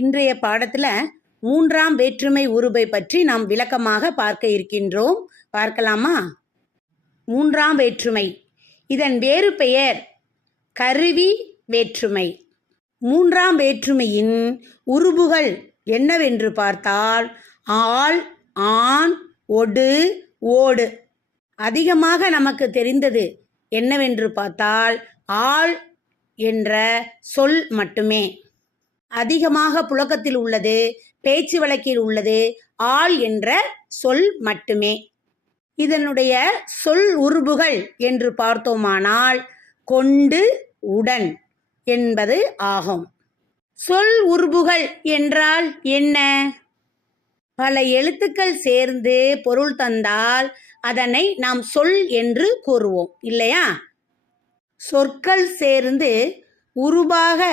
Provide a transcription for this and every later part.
இன்றைய பாடத்துல மூன்றாம் வேற்றுமை உருபை பற்றி நாம் விளக்கமாக பார்க்க இருக்கின்றோம். பார்க்கலாமா? மூன்றாம் வேற்றுமை, இதன் வேறு பெயர் கருவி வேற்றுமை. மூன்றாம் வேற்றுமையின் உருபுகள் என்னவென்று பார்த்தால் ஆள், ஆண், ஒடு, ஓடு. அதிகமாக நமக்கு தெரிந்தது என்னவென்று பார்த்தால் ஆள் என்ற சொல் மட்டுமே. அதிகமாக புழக்கத்தில் உள்ளது, பேச்சு வழக்கில் உள்ளது ஆள் என்ற சொல் மட்டுமே. இதனுடைய சொல் உருபுகள் என்று பார்த்தோமானால் கொண்டு, உடன் என்பது ஆகும். சொல் உருபுகள் என்றால் என்ன? பல எழுத்துக்கள் சேர்ந்து பொருள் தந்தால் அதனை நாம் சொல் என்று கூறுவோம், இல்லையா? சொற்கள் சேர்ந்து உருபாக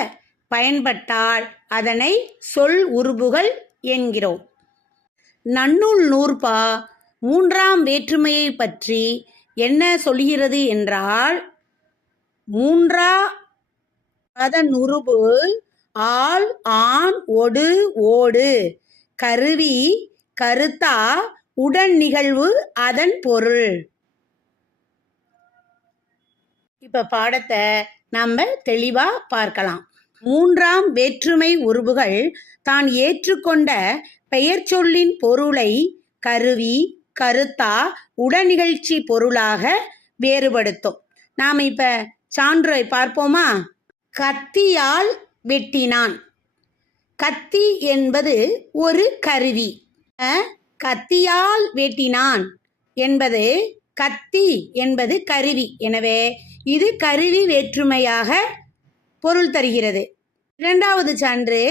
பயன்பட்டால் அதனை சொல் உருபுகள் என்கிறோம். நன்னூல் நூற்பா மூன்றாம் வேற்றுமையை பற்றி என்ன சொல்கிறது என்றால், அதன் உருபு ஆள், ஆண், ஒடு, ஓடு. கருவி, கருத்தா, உடன் நிகழ்வு, அதன் பொருள். இப்ப பாடத்தை நம்ம தெளிவா பார்க்கலாம். மூன்றாம் வேற்றுமை உருபுகள் தான் ஏற்றுக்கொண்ட பெயர் சொல்லின் பொருளை கருவி, கருத்தா, உடனிகழ்ச்சி பொருளாக வேறுபடுத்தும். நாம் இப்ப சான்றை பார்ப்போமா? கத்தியால் வெட்டினான். கத்தி என்பது ஒரு கருவி. கத்தியால் வெட்டினான் என்பது கத்தி என்பது கருவி. எனவே இது கருவி வேற்றுமையாக பொருள் தருகிறது. இரண்டாவது சான்று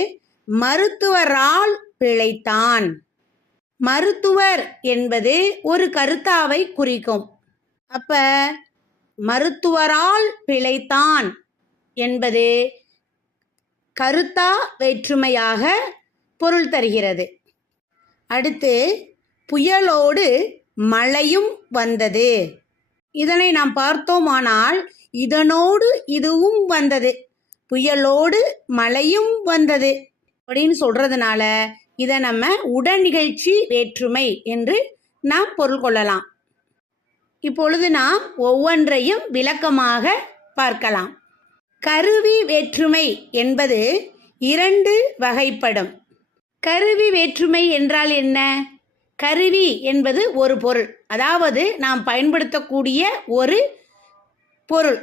மருத்துவரால் பிழைத்தான். மருத்துவர் என்பது ஒரு கருத்தாவை குறிக்கும். அப்ப மருத்துவரால் பிழைத்தான் என்பது கருத்தா வேற்றுமையாக பொருள் தருகிறது. அடுத்து புயலோடு மழையும் வந்தது. இதனை நாம் பார்த்தோமானால் இதனோடு இதுவும் வந்தது, புயலோடு மழையும் வந்தது அப்படின்னு சொல்றதுனால இதை நம்ம உடனிகழ்ச்சி வேற்றுமை என்று நாம் பொருள் கொள்ளலாம். இப்பொழுது நாம் ஒவ்வொன்றையும் விளக்கமாக பார்க்கலாம். கருவி வேற்றுமை என்பது இரண்டு வகைப்படும். கருவி வேற்றுமை என்றால் என்ன? கருவி என்பது ஒரு பொருள், அதாவது நாம் பயன்படுத்தக்கூடிய ஒரு பொருள்.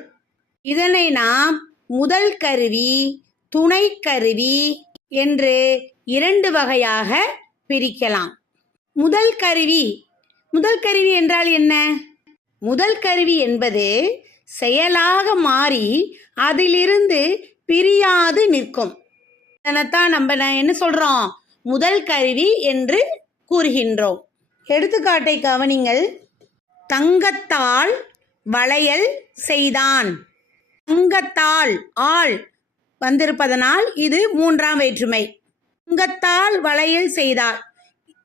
இதனை நாம் முதல் கருவி, துணை கருவி என்று இரண்டு வகையாக பிரிக்கலாம். முதல் கருவி என்றால் என்ன? முதல் கருவி என்பது செயலாக மாறி அதிலிருந்து பிரியாது நிற்கும். அதனைத்தான் நம்ம என்ன சொல்றோம்? முதல் கருவி என்று கூறுகின்றோம். எடுத்துக்காட்டை கவனிங்கள். தங்கத்தால் வளையல் செய்தான். தங்கத்தால் ஆள் வந்திருப்பதனால் இது மூன்றாம் வேற்றுமை. தங்கத்தால் வளையல் செய்தால்,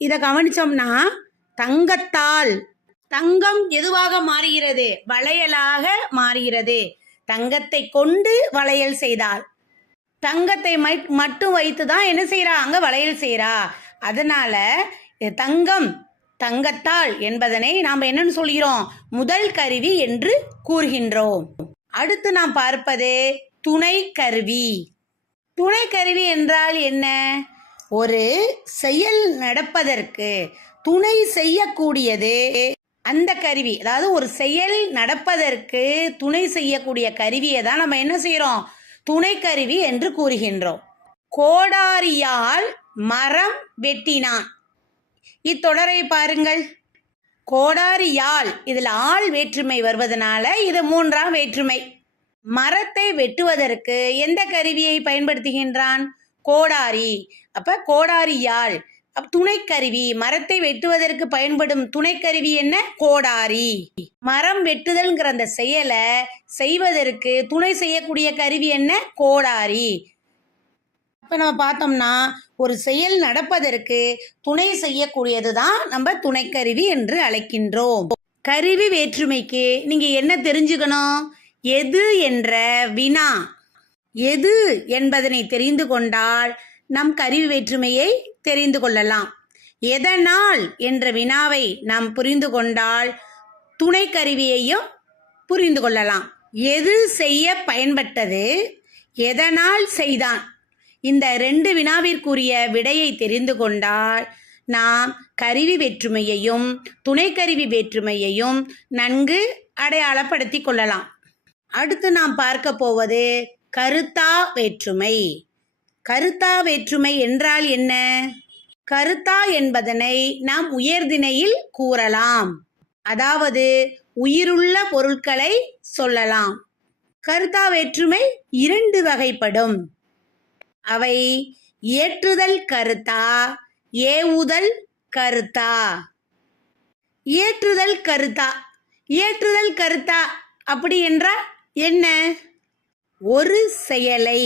இதை கவனிச்சோம்னா தங்கத்தால் தங்கம் எதுவாக மாறுகிறது? வளையலாக மாறுகிறது. தங்கத்தை கொண்டு வளையல் செய்தால், தங்கத்தை மட்டும் வைத்து தான் என்ன செய்யறா? அங்க வளையல் செய்யறா. அதனால தங்கம், தங்கத்தால் என்பதனை நாம் என்னன்னு சொல்கிறோம்? முதல் கருவி என்று கூறுகின்றோம். அடுத்து நாம் பார்ப்பது துணை கருவி. துணை கருவி என்றால் என்ன? ஒரு செயல் நடப்பதற்கு துணை செய்யக்கூடியது அந்த கருவி. அதாவது ஒரு செயல் நடப்பதற்கு துணை செய்யக்கூடிய கருவியை தான் நம்ம என்ன செய்யறோம்? துணை கருவி என்று கூறுகின்றோம். கோடாரியால் மரம் வெட்டினான். இத்தொடரை பாருங்கள். கோடாரியால், இதில் ஆள் வேற்றுமை வருவதனால இது மூன்றாம் வேற்றுமை. மரத்தை வெட்டுவதற்கு எந்த கருவியை பயன்படுத்துகின்றான்? கோடாரி. அப்ப கோடாரியால் துணைக்கருவி. மரத்தை வெட்டுவதற்கு பயன்படும் துணைக்கருவி என்ன? கோடாரி. மரம் வெட்டுதல்ங்கிற அந்த செயலை செய்வதற்கு துணை செய்யக்கூடிய கருவி என்ன? கோடாரி. இப்ப நம்ம பார்த்தோம்னா ஒரு செயல் நடப்பதற்கு துணை செய்யக்கூடியது தான் நம்ம துணைக்கருவி என்று அழைக்கின்றோம். கருவி வேற்றுமைக்கு நீங்க என்ன தெரிஞ்சுக்கணும்? எது என்ற வினா, எது என்பதனை தெரிந்து கொண்டால் நம் கருவி வேற்றுமையை தெரிந்து கொள்ளலாம். எதனால் என்ற வினாவை நாம் புரிந்து கொண்டால் துணை கருவியையும் புரிந்து கொள்ளலாம். எது செய்ய பயன்பட்டது, எதனால் செய்தான், இந்த 2 வினாவிற்குரிய விடையை தெரிந்து கொண்டால் நாம் கருவி வேற்றுமையையும் துணை கருவி வேற்றுமையையும் நன்கு அடையாளப்படுத்தி கொள்ளலாம். அடுத்து நாம் பார்க்க போவது கருத்தா வேற்றுமை. கருத்தா வேற்றுமை என்றால் என்ன? கருத்தா என்பதனை நாம் உயர்திணையில் கூறலாம். அதாவது உயிருள்ள பொருட்களை சொல்லலாம். கருத்தா வேற்றுமை 2 வகைப்படும். அவை ஏற்றுதல் கருத்தா, ஏவுதல் கருத்தா. ஏற்றுதல் கருத்தா. ஏற்றுதல் கருத்தா அப்படி என்றால் என்ன? ஒரு செயலை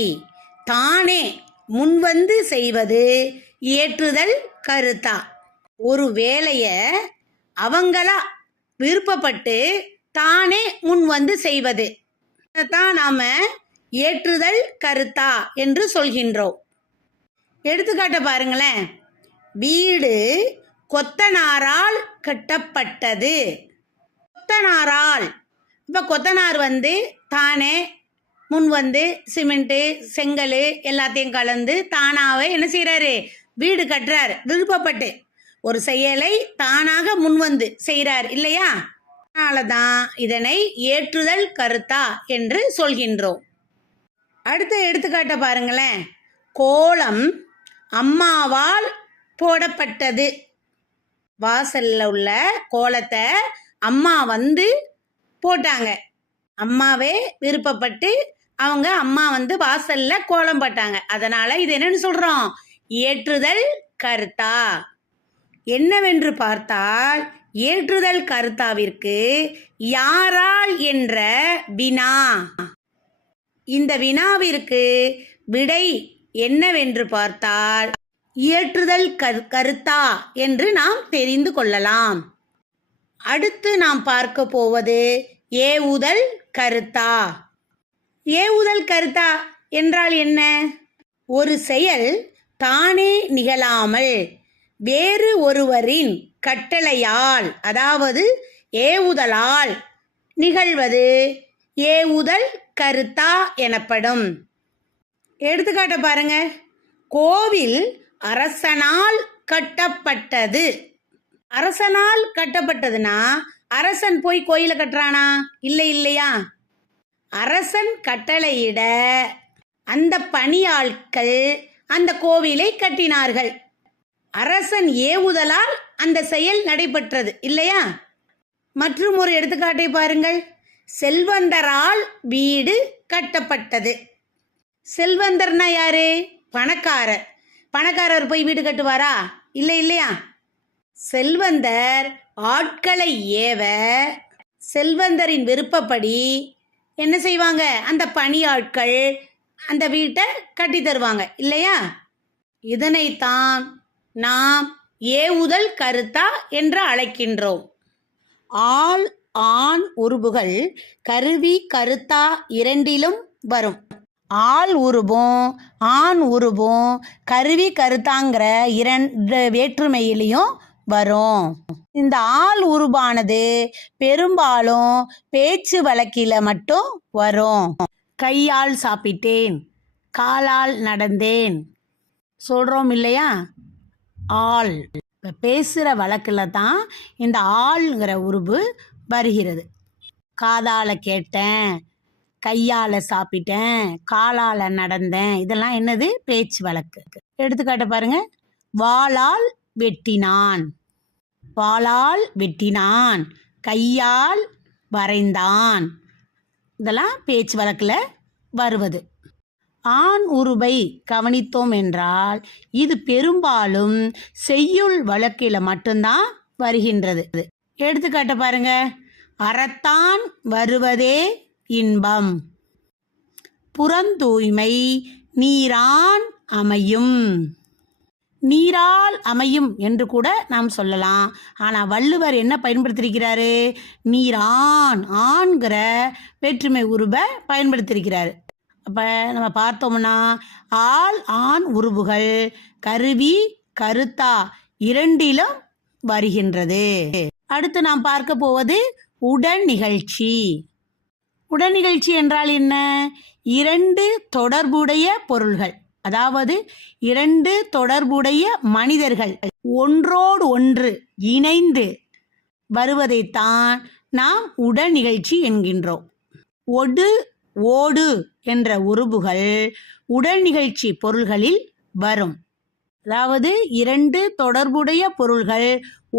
தானே முன்வந்து செய்வது ஏற்றுதல் கருத்தா. ஒரு வேலையை அவங்களா விருப்பப்பட்டு தானே முன் வந்து செய்வது தான் நாம ஏற்றுதல் கருத்தா என்று சொல்கின்றோம். எடுத்துக்காட்ட பாருங்களேன். வீடு கொத்தனாரால் கட்டப்பட்டது. கொத்தனாரால். இப்போ கொத்தனார் வந்து தானே முன் வந்து சிமெண்ட்டு செங்கல் எல்லாத்தையும் கலந்து தானாகவே என்ன செய்கிறாரு? வீடு கட்டுறார். விருப்பப்பட்டு ஒரு செயலை தானாக முன்வந்து செய்கிறார் இல்லையா? அதனால தான் இதனை ஏற்றுதல் கருத்தா என்று சொல்கின்றோம். அடுத்த எடுத்துக்காட்ட பாருங்களேன். கோலம் அம்மாவால் போடப்பட்டது. வாசல்ல உள்ள கோலத்தை அம்மா வந்து போட்டாங்க. அம்மாவே விருப்பப்பட்டு அவங்க அம்மா வந்து வாசல்ல கோலம் போட்டாங்க. அதனால இது என்னன்னு சொல்றோம்? ஏற்றுதல் கருத்தா. என்னவென்று பார்த்தால் ஏற்றுதல் கருத்தாவிற்கு யாரால் என்ற வினா. இந்த வினாவிற்கு விடை என்னவென்று பார்த்தால் ஏற்றுதல் கருத்தா என்று நாம் தெரிந்து கொள்ளலாம். அடுத்து நாம் பார்க்க போவது ஏவுதல் கருத்தா. ஏவுதல் கருத்தா என்றால் என்ன? ஒரு செயல் தானே நிகழாமல் வேறு ஒருவரின் கட்டளையால், அதாவது ஏவுதலால் நிகழ்வது ஏவுதல் கருத்தா எனப்படும். எடுத்துக்காட்ட பாருங்க. கோவில் அரசனால் கட்டப்பட்டது. அரசனால் கட்டப்பட்டதுன்னா அரசன் போய் கோயிலை கட்டுறானா? இல்லை இல்லையா? அரசன் கட்டளையிட அந்த பணியாட்கள் அந்த கோவிலை கட்டினார்கள். அரசன் ஏவுதலால் அந்த செயல் நடைபெற்றது இல்லையா? மற்றும் ஒரு எடுத்துக்காட்டை பாருங்கள். செல்வந்தரால் வீடு கட்டப்பட்டது. செல்வந்தர்னா யாரு? பணக்காரர். பணக்காரர் போய் வீடு கட்டுவாரா? இல்லை இல்லையா? செல்வந்தர் ஆட்களை ஏவ செல்வந்தரின் விருப்பப்படி என்ன செய்வாங்க? அந்த பணியாட்கள் அந்த வீட்டை கட்டி தருவாங்க இல்லையா? இதனைத்தான் நாம் ஏவுதல் கருத்தா என்று அழைக்கின்றோம். ஆள் ஆண் உருபுகள் கருவி கருத்தா இரண்டிலும் வரும். ஆள் உருபும் ஆண் உருபும் கருவி கருத்தாங்கிற 2 வேற்றுமையிலையும் வரும். இந்த ஆள் உருபானது பெரும்பாலும் பேச்சு வழக்கில மட்டும் வரும். கையால் சாப்பிட்டேன், காலால் நடந்தேன் சொல்றோம் இல்லையா? ஆள். பேசுகிற வழக்கில் தான் இந்த ஆள்ங்கிற உருபு வருகிறது. காதால கேட்டேன், கையால் சாப்பிட்டேன், காலால் நடந்தேன், இதெல்லாம் என்னது? பேச்சு வழக்கு. எடுத்துக்காட்ட பாருங்க. வாளால் வெட்டினான். வாளால் வெட்டினான், கையால் வரைந்தான், இதெல்லாம் பேச்சு வழக்கில் வருவது. ஆண் உருபை கவனித்தோம் என்றால் இது பெரும்பாலும் செய்யுள் வழக்கில் மட்டும்தான் வருகின்றது. எடுத்துக்காட்ட பாருங்க. அறத்தான் வருவதே இன்பம். புறந்தூய்மை நீரான் அமையும். நீரால் அமையும் என்று கூட நாம் சொல்லலாம். ஆனால் வள்ளுவர் என்ன பயன்படுத்தியிருக்கிறாரு? நீரான், ஆண்கிற வேற்றுமை உருபை பயன்படுத்தியிருக்கிறாரு. அப்போ நம்ம பார்த்தோம்னா ஆள் ஆண் உருபுகள் கருவி கருத்தா இரண்டிலும் வருகின்றது. அடுத்து நாம் பார்க்க போவது உடன் நிகழ்ச்சி. உடன் நிகழ்ச்சி என்றால் என்ன? இரண்டு தொடர்புடைய பொருள்கள், அதாவது இரண்டு தொடர்புடைய மனிதர்கள் ஒன்றோடு ஒன்று இணைந்து வருவதைத்தான் நாம் உடன் நிகழ்ச்சி என்கின்றோம். ஒடு ஓடு என்ற உருபுகள் உடன் நிகழ்ச்சி பொருள்களில் வரும். அதாவது இரண்டு தொடர்புடைய பொருள்கள்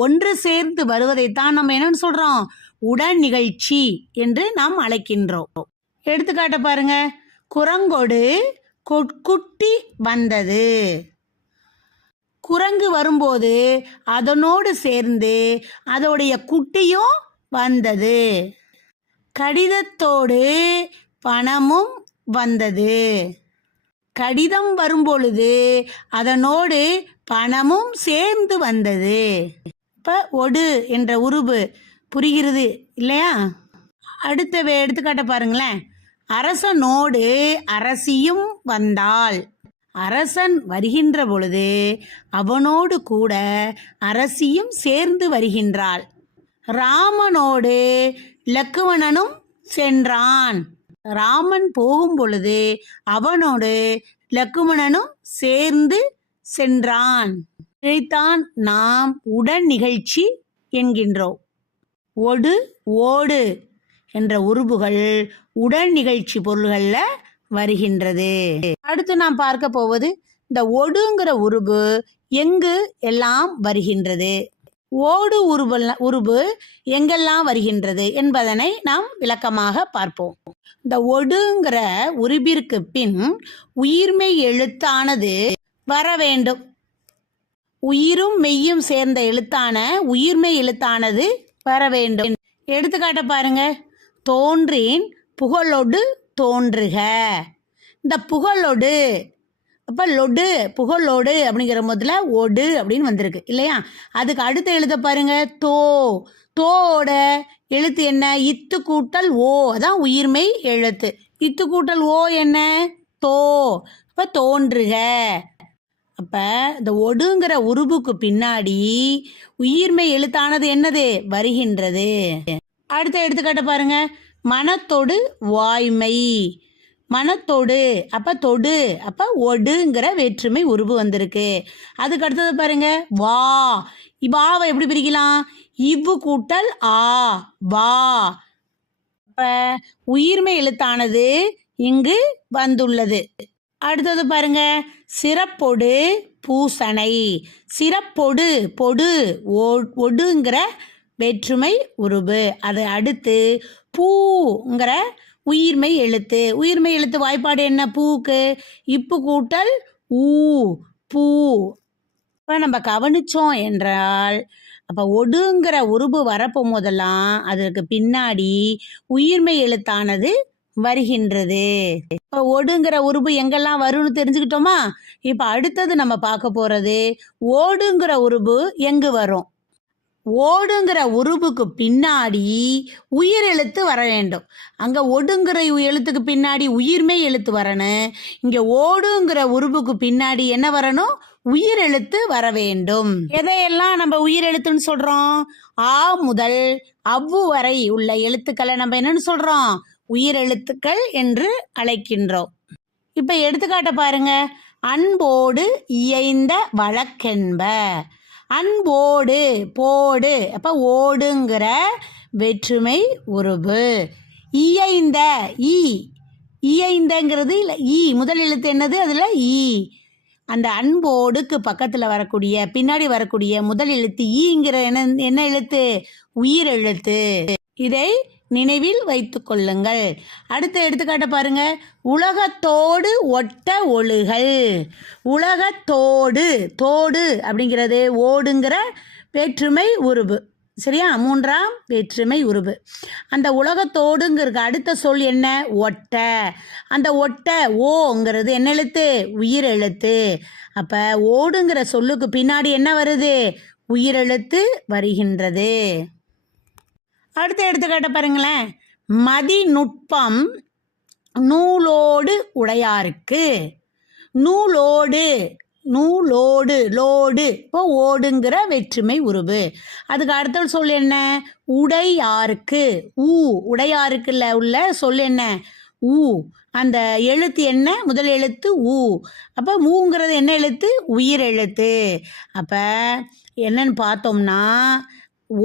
ஒன்று சேர்ந்து வருவதைத்தான் நம்ம என்னன்னு சொல்றோம்? உடன் நிகழ்ச்சி என்று நாம் அழைக்கின்றோம். எடுத்துக்காட்ட பாருங்க. குரங்கோடு குட்டி வந்தது. குரங்கு வரும்போது அதனோடு சேர்ந்து அதோடைய குட்டியும் வந்தது. கடிதத்தோடு பணமும் வந்தது. கடிதம் வரும்பொழுது அதனோடு பணமும் சேர்ந்து வந்தது. இப்போ ஒடு என்ற உருபு புரிகிறது இல்லையா? அடுத்த எடுத்துக்காட்ட பாருங்களேன். அரசனோடு அரசியும் வந்தாள். அரசன் வருகின்ற பொழுது அவனோடு கூட அரசியும் சேர்ந்து வருகின்றாள். ராமனோடு லக்குவணனும் சென்றான். ராமன் போகும் பொழுது அவனோடு லக்குமணனும் சேர்ந்து சென்றான். இதைத்தான் நாம் உடன் நிகழ்ச்சி என்கின்றோம். ஒடு ஓடு என்ற உருபுகள் உடன் நிகழ்ச்சி பொருள்களில் வருகின்றது. அடுத்து நாம் பார்க்க போவது இந்த ஒடுங்கிற உருபு எங்கு எல்லாம் வருகின்றது, ஓடு உருபு எங்கெல்லாம் வருகின்றது என்பதனை நாம் விளக்கமாக பார்ப்போம். இந்த ஒடுங்கிற உருபிற்கு பின் உயிர்மெய் எழுத்தானது வர வேண்டும். உயிரும் மெய்யும் சேர்ந்த எழுத்தான உயிர்மெய் எழுத்தானது வர வேண்டும். எடுத்துக்காட்ட பாருங்க. தோன்றின் புகழொடு தோன்றுக. இந்த புகழொடு, அப்போ லொடு புகழோடு அப்படிங்கிற முதல்ல ஒடு அப்படின்னு வந்திருக்கு இல்லையா? அதுக்கு அடுத்த எழுத பாருங்க. தோட எழுத்து என்ன? இத்து கூட்டல் ஓ, அதான் உயிர்மெய் எழுத்து. இத்து கூட்டல் ஓ என்ன? தோ. அப்போ தோன்றுக. அப்போ இந்த ஒடுங்கிற உருபுக்கு பின்னாடி உயிர்மெய் எழுத்தானது என்னது? வருகின்றது. அடுத்த எடுத்துக்காட்ட பாருங்க. மனத்தொடு வாய்மை. மனத்தொடு, அப்போ தொடு, அப்போ ஒடுங்கிற வேற்றுமை உருபு வந்திருக்கு. அதுக்கு அடுத்தது பாருங்க. வாவை எப்படி பிரிக்கலாம்? இவ்வு கூட்டல் ஆ, வா. அப்போ உயிர்மெய் எழுத்தானது இங்கு வந்துள்ளது. அடுத்தது பாருங்க. சிறப்பொடு பூசணை. சிறப்பொடு பொடு ஒடுங்கிற வேற்றுமை உருபு. அதை அடுத்து பூங்கிற உயிர்மெய் எழுத்து. உயிர்மெய் எழுத்து வாய்ப்பாடு என்ன? பூக்கு இப்பு கூட்டல் ஊ, பூ. இப்போ நம்ம கவனிச்சோம் என்றால் அப்போ ஒடுங்கிற உருபு வரப்போம் போதெல்லாம் அதற்கு பின்னாடி உயிர்மெய் எழுத்தானது வருகின்றது. இப்போ ஒடுங்கிற உருபு எங்கெல்லாம் வரும்னு தெரிஞ்சுக்கிட்டோமா? இப்போ அடுத்தது நம்ம பார்க்க போறது ஓடுங்கிற உருபு எங்கு வரும். ஓடுங்கிற உருபுக்கு பின்னாடி உயிர் எழுத்து வர வேண்டும். அங்கே ஒடுங்கிற எழுத்துக்கு பின்னாடி உயிர்மெய் எழுத்து வரணும். இங்கே ஓடுங்கிற உருபுக்கு பின்னாடி என்ன வரணும்? உயிர் எழுத்து வர வேண்டும். எதையெல்லாம் நம்ம உயிர் எழுத்துன்னு சொல்றோம்? ஆ முதல் அவ்வு வரை உள்ள எழுத்துக்களை நம்ம என்னன்னு சொல்றோம்? உயிர் எழுத்துக்கள் என்று அழைக்கின்றோம். இப்போ எடுத்துக்காட்ட பாருங்க. அன்போடு இயைந்த வழக்கென்ப. அன்போடு போடு, அப்போ ஓடுங்கிற வேற்றுமை உருபு. இயைந்த இயைந்தங்கிறது இல்லை, முதல் எழுத்து என்னது? அதில் ஈ. அந்த அன்போடுக்கு பக்கத்தில் வரக்கூடிய பின்னாடி வரக்கூடிய முதல் எழுத்து ஈங்கிற என்ன எழுத்து? உயிர் எழுத்து. இதை நினைவில் வைத்துக் கொள்ளுங்கள். அடுத்த எடுத்துக்காட்ட பாருங்க. உலகத்தோடு ஒட்ட ஒழுகல். உலகத்தோடு, தோடு அப்படிங்கிறது ஓடுங்கிற வேற்றுமை உருபு. சரியா? மூன்றாம் வேற்றுமை உருபு. அந்த உலகத்தோடுங்கிறது அடுத்த சொல் என்ன? ஒட்ட. அந்த ஒட்ட ஓங்கிறது என்ன எழுத்து? உயிர் எழுத்து. அப்போ ஓடுங்கிற சொல்லுக்கு பின்னாடி என்ன வருது? உயிரெழுத்து வருகின்றது. அடுத்த எடுத்துக்காட்ட பாருங்களேன். மதிநுட்பம் நூலோடு உடையாருக்கு. நூலோடு நூலோடு லோடு இப்போ ஓடுங்கிற வெற்றுமை உருவு. அதுக்கு அடுத்த சொல் என்ன? உடையாருக்கு. உடையாருக்குல உள்ள சொல் என்ன? ஊ. அந்த எழுத்து என்ன? முதல் எழுத்து ஊ. அப்போ மூங்கிறது என்ன எழுத்து? உயிர் எழுத்து. அப்போ என்னன்னு பார்த்தோம்னா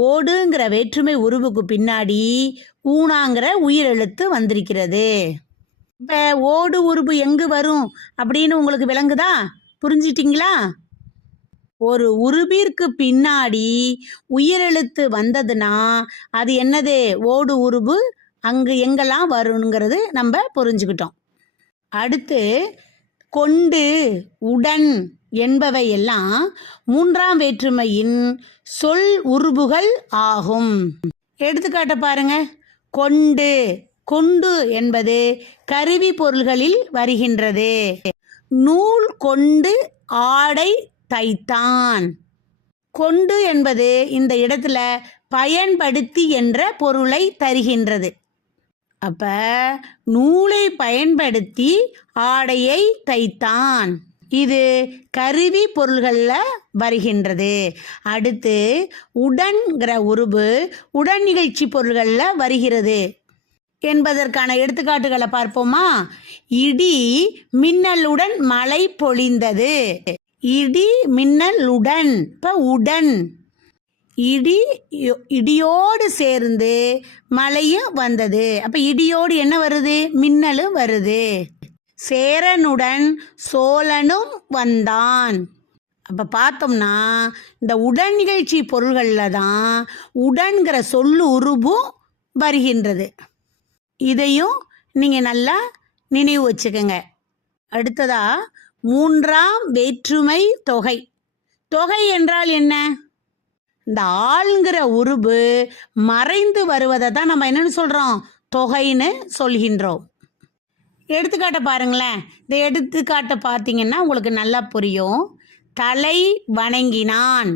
ஓடுங்கிற வேற்றுமை உருவுக்கு பின்னாடி ஊனாங்கிற உயிர் எழுத்து வந்திருக்கிறது. இப்போ ஓடு உருவு எங்கு வரும் அப்படின்னு உங்களுக்கு விளங்குதா? புரிஞ்சிட்டிங்களா? ஒரு உருபிற்கு பின்னாடி உயிரெழுத்து வந்ததுன்னா அது என்னது? ஓடு உருவு அங்கு எங்கெல்லாம் வருங்கிறது நம்ம புரிஞ்சுக்கிட்டோம். அடுத்து கொண்டு உடன் என்பவை எல்லாம் மூன்றாம் வேற்றுமையின் சொல் உருபுகள் ஆகும். எடுத்துக்காட்ட பாருங்க. கொண்டு. கொண்டு என்பது கருவி பொருள்களில் வருகின்றது. நூல் கொண்டு ஆடை தைத்தான். கொண்டு என்பது இந்த இடத்துல பயன்படுத்தி என்ற பொருளை தருகின்றது. அப்ப நூலை பயன்படுத்தி ஆடையை தைத்தான். இது கருவி பொருள்கள்ல வருகின்றது. அடுத்து உடன்கிற உருவு உடன் நிகழ்ச்சி பொருள்கள்ல வருகிறது என்பதற்கான எடுத்துக்காட்டுகளை பார்ப்போமா? இடி மின்னலுடன் மழை பொழிந்தது. இடி மின்னலுடன். இப்ப உடன். இடியோடு சேர்ந்து மழையும் வந்தது. அப்ப இடியோடு என்ன வருது? மின்னலும் வருது. சேரனுடன் சோழனும் வந்தான். அப்ப பார்த்தோம்னா இந்த உடன் நிகழ்ச்சி பொருள்கள்ல தான் உடன்கிற சொல்லு உருவும் வருகின்றது. இதையும் நீங்க நல்லா நினைவு வச்சுக்கோங்க. அடுத்ததா மூன்றாம் வேற்றுமை தொகை. தொகை என்றால் என்ன? இந்த ஆள்ங்கிற உருவு மறைந்து வருவதை தான் நம்ம என்னன்னு சொல்றோம்? தொகைன்னு சொல்கின்றோம். எடுத்துக்காட்ட பாருங்களேன். இந்த எடுத்துக்காட்டை பார்த்தீங்கன்னா உங்களுக்கு நல்லா புரியும். தலை வணங்கினான்.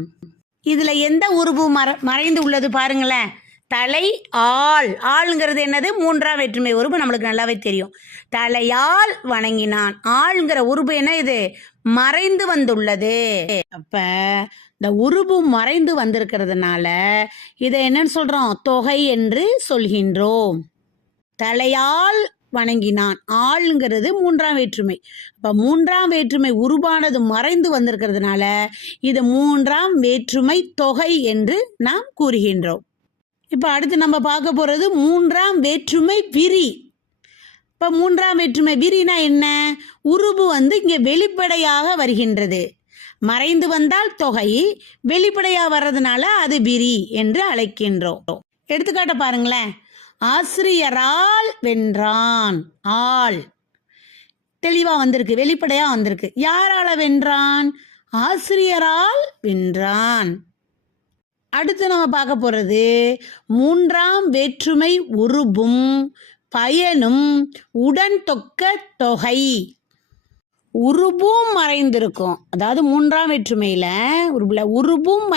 இதுல எந்த உருவு மறைந்து உள்ளது பாருங்களேன். தலை ஆள். ஆள்ங்கிறது என்னது? மூன்றாம் வேற்றுமை உருவு. நம்மளுக்கு நல்லாவே தெரியும். தலையால் வணங்கினான். ஆள்ங்கிற உருவு என்ன? இது மறைந்து வந்துள்ளது. அப்ப இந்த உருவு மறைந்து வந்திருக்கிறதுனால இதை என்னன்னு சொல்றோம்? தொகை என்று சொல்கின்றோம். தலையால் வணங்கினான். ஆள்ங்கிறது மூன்றாம் வேற்றுமை. அப்ப மூன்றாம் வேற்றுமை உருவானது மறைந்து வந்திருக்கிறதுனால இது மூன்றாம் வேற்றுமை தொகை என்று நாம் கூறுகின்றோம். இப்போ அடுத்து நம்ம பார்க்க போகிறது மூன்றாம் வேற்றுமை விரி. இப்போ மூன்றாம் வேற்றுமை விரினா என்ன? உருவு இங்கே வெளிப்படையாக வருகின்றது. மறைந்து வந்தால் தொகை, வெளிப்படையாக வர்றதுனால அது விரி என்று அழைக்கின்றோம். எடுத்துக்காட்ட பாருங்களேன். ஆசிரியரால் வென்றான். ஆள் தெளிவாக வந்திருக்கு, வெளிப்படையாக வந்திருக்கு. யாரால வென்றான்? ஆசிரியரால் வென்றான். அடுத்து நம்ம பார்க்க போகிறது மூன்றாம் வேற்றுமை உருபும் பயனும் உடன் தொக்க தொகை. உருபும் மறைந்திருக்கும். அதாவது மூன்றாம் வேற்றுமையில் உருபும்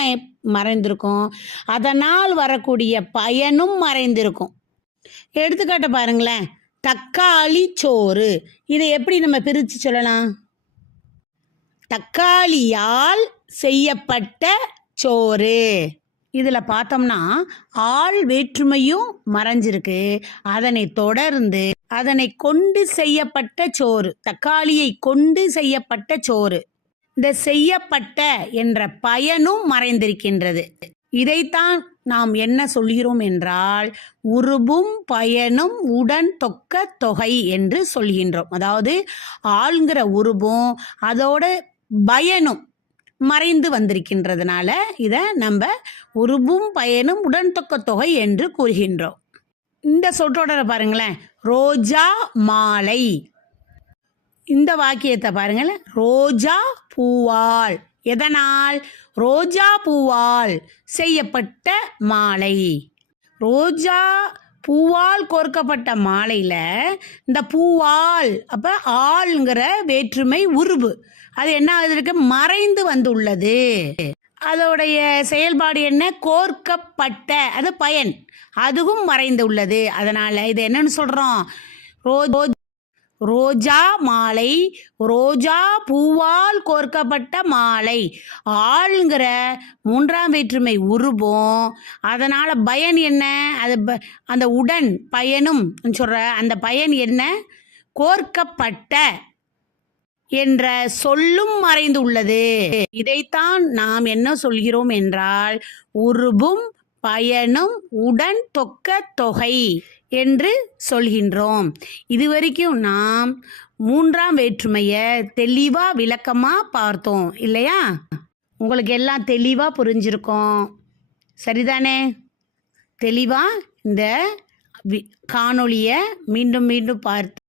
மறைந்திருக்கும். அதனால் வரக்கூடிய பயனும் மறைந்திருக்கும். எடுத்துக்காட்ட பாருங்களேன். தக்காளி சோறு. இதை எப்படி நம்ம பிரித்து சொல்லலாம்? தக்காளியால் செய்யப்பட்ட சோறு. இதில் பார்த்தோம்னா ஆள் வேற்றுமையும் மறைஞ்சிருக்கு. அதனை தொடர்ந்து அதனை கொண்டு செய்யப்பட்ட சோறு. தக்காளியை கொண்டு செய்யப்பட்ட சோறு. இந்த செய்யப்பட்ட என்ற பயனும் மறைந்திருக்கின்றது. இதைத்தான் நாம் என்ன சொல்கிறோம் என்றால் உருபும் பயனும் உடன் தொக்க தொகை என்று சொல்கின்றோம். அதாவது ஆள்ங்கிற உருபும் அதோட பயனும் மறைந்து வந்திருக்கின்றதுனால இதை நம்ம உருபும் பயனும் உடன் தொக்க தொகை என்று கூறுகின்றோம். இந்த சொற்றொடரை பாருங்களேன். ரோஜா மாலை. இந்த வாக்கியத்தை பாருங்களேன். ரோஜா பூவால். எதனால்? ரோஜா பூவால் செய்யப்பட்ட மாலை. ரோஜா பூவால் கோர்க்கப்பட்ட மாலையில் இந்த பூவால் அப்போ ஆள்ங்கிற வேற்றுமை உருவு அது என்ன ஆகுது? மறைந்து வந்துள்ளது. அதோடைய செயல்பாடு என்ன? கோர்க்கப்பட்ட அது பயன், அதுவும் மறைந்து உள்ளது. அதனால இது என்னன்னு சொல்றோம்? ரோஜா மாலை, ரோஜா பூவால் கோர்க்கப்பட்ட மாலை. ஆள்ங்கிற மூன்றாம் வேற்றுமை உருபம். அதனால் பயன் என்ன? அது அந்த உடன் பயனும் சொல்கிற அந்த பயன் என்ன? கோர்க்கப்பட்ட என்ற சொல்லும் மறைந்துள்ளது. இதைத்தான் நாம் என்ன சொல்கிறோம் என்றால், உருபும் பயனும் உடன் தொக்க தொகை என்று சொல்கின்றோம். இதுவரைக்கும் நாம் மூன்றாம் வேற்றுமையை தெளிவாக விளக்கமாக பார்த்தோம் இல்லையா? உங்களுக்கு எல்லாம் தெளிவாக புரிஞ்சிருக்கும், சரிதானே? தெளிவாக இந்த காணொளியை மீண்டும் மீண்டும் பார்த்து